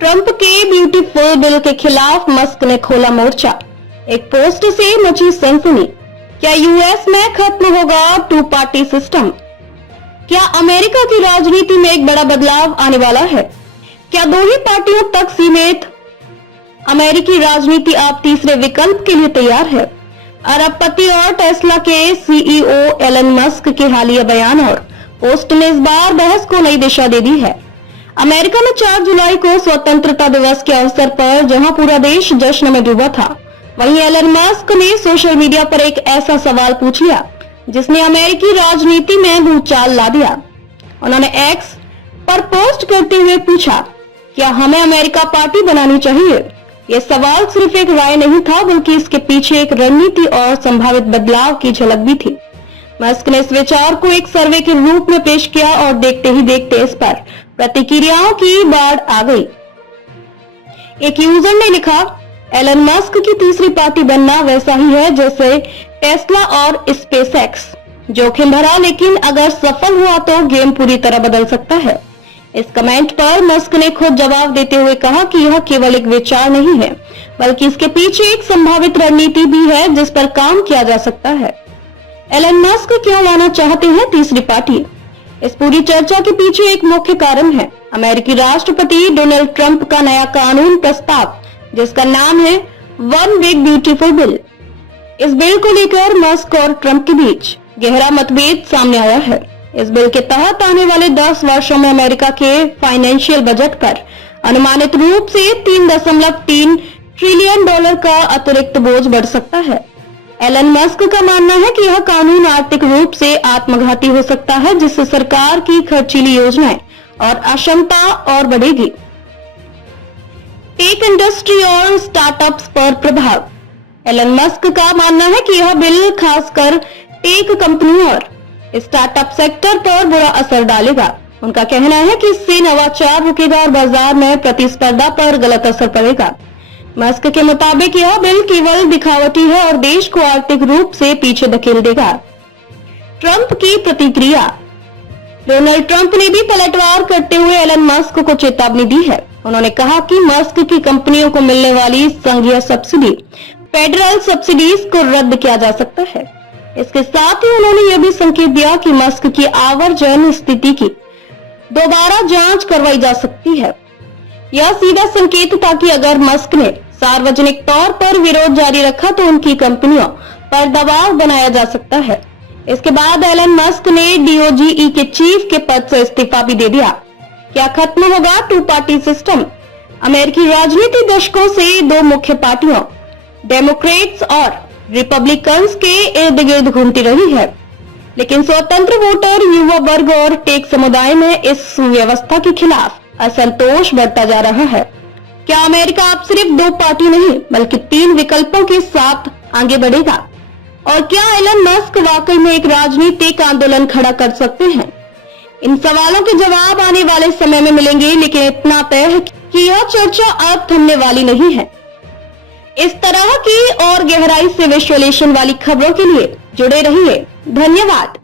Trump के beautiful bill के खिलाफ मस्क ने खोला मोर्चा। एक पोस्ट से मची सनसनी। क्या यूएस में खत्म होगा टू पार्टी सिस्टम? क्या अमेरिका की राजनीति में एक बड़ा बदलाव आने वाला है? क्या दो ही पार्टियों तक सीमित अमेरिकी राजनीति अब तीसरे विकल्प के लिए तैयार है? अरबपति और टेस्ला के सीईओ एलन मस्क के हालिया बयान और पोस्ट ने इस बार बहस को नई दिशा दे दी है। अमेरिका में 4 जुलाई को स्वतंत्रता दिवस के अवसर पर जहां पूरा देश जश्न में डूबा था, वहीं एलन मस्क ने सोशल मीडिया पर एक ऐसा सवाल पूछ लिया जिसने अमेरिकी राजनीति में भूचाल ला दिया। उन्होंने एक्स पर पोस्ट करते हुए पूछा, क्या हमें अमेरिका पार्टी बनानी चाहिए? यह सवाल सिर्फ एक राय नहीं था, बल्कि इसके पीछे एक रणनीति और संभावित बदलाव की झलक भी थी। मस्क ने इस विचार को एक सर्वे के रूप में पेश किया और देखते ही देखते इस पर प्रतिक्रियाओं की बाढ़ आ गई। एक यूजर ने लिखा, एलन मस्क की तीसरी पार्टी बनना वैसा ही है जैसे टेस्ला और स्पेसएक्स। जोखिम भरा, लेकिन अगर सफल हुआ तो गेम पूरी तरह बदल सकता है। इस कमेंट पर मस्क ने खुद जवाब देते हुए कहा कि यह केवल एक विचार नहीं है, बल्कि इसके पीछे एक संभावित रणनीति भी है जिस पर काम किया जा सकता है। एलन मस्क क्यों लाना चाहते हैं तीसरी पार्टी? इस पूरी चर्चा के पीछे एक मुख्य कारण है अमेरिकी राष्ट्रपति डोनाल्ड ट्रंप का नया कानून प्रस्ताव, जिसका नाम है वन बिग ब्यूटीफुल बिल। इस बिल को लेकर मस्क और ट्रंप के बीच गहरा मतभेद सामने आया है। इस बिल के तहत आने वाले 10 वर्षों में अमेरिका के फाइनेंशियल बजट पर अनुमानित रूप से $3.3 ट्रिलियन का अतिरिक्त बोझ बढ़ सकता है। एलन मस्क का मानना है कि यह कानून आर्थिक रूप से आत्मघाती हो सकता है, जिससे सरकार की खर्चीली योजनाएं और अक्षमता और बढ़ेगी। टेक इंडस्ट्री और स्टार्टअप्स पर प्रभाव। एलन मस्क का मानना है कि यह बिल खासकर टेक कंपनियों और स्टार्टअप सेक्टर पर बुरा असर डालेगा। उनका कहना है कि इससे नवाचार रुकेगा और बाजार में प्रतिस्पर्धा पर गलत असर पड़ेगा। मस्क के मुताबिक यह बिल केवल दिखावटी है और देश को आर्थिक रूप से पीछे धकेल देगा। ट्रंप की प्रतिक्रिया। डोनाल्ड ट्रंप ने भी पलटवार करते हुए एलन मस्क को चेतावनी दी है। उन्होंने कहा कि मस्क की कंपनियों को मिलने वाली संघीय सब्सिडी, फेडरल सब्सिडीज को रद्द किया जा सकता है। इसके साथ ही उन्होंने यह भी संकेत दिया कि मस्क की आवर्जन स्थिति की दोबारा जांच करवाई जा सकती है। यह सीधा संकेत था कि अगर मस्क ने सार्वजनिक तौर पर विरोध जारी रखा तो उनकी कंपनियों पर दबाव बनाया जा सकता है। इसके बाद एलन मस्क ने डीओजीई के चीफ के पद से इस्तीफा भी दे दिया। क्या खत्म होगा टू पार्टी सिस्टम? अमेरिकी राजनीति दशकों से दो मुख्य पार्टियों डेमोक्रेट्स और रिपब्लिकन्स के इर्द गिर्द घूमती रही है, लेकिन स्वतंत्र वोटर, युवा वर्ग और टेक समुदाय में इस व्यवस्था के खिलाफ असंतोष बढ़ता जा रहा है। क्या अमेरिका अब सिर्फ 2 पार्टी नहीं बल्कि 3 विकल्पों के साथ आगे बढ़ेगा? और क्या एलन मस्क वाकई में एक राजनीतिक आंदोलन खड़ा कर सकते हैं? इन सवालों के जवाब आने वाले समय में मिलेंगे, लेकिन इतना तय है कि यह चर्चा अब थमने वाली नहीं है। इस तरह की और गहराई से विश्लेषण वाली खबरों के लिए जुड़े रहिए। धन्यवाद।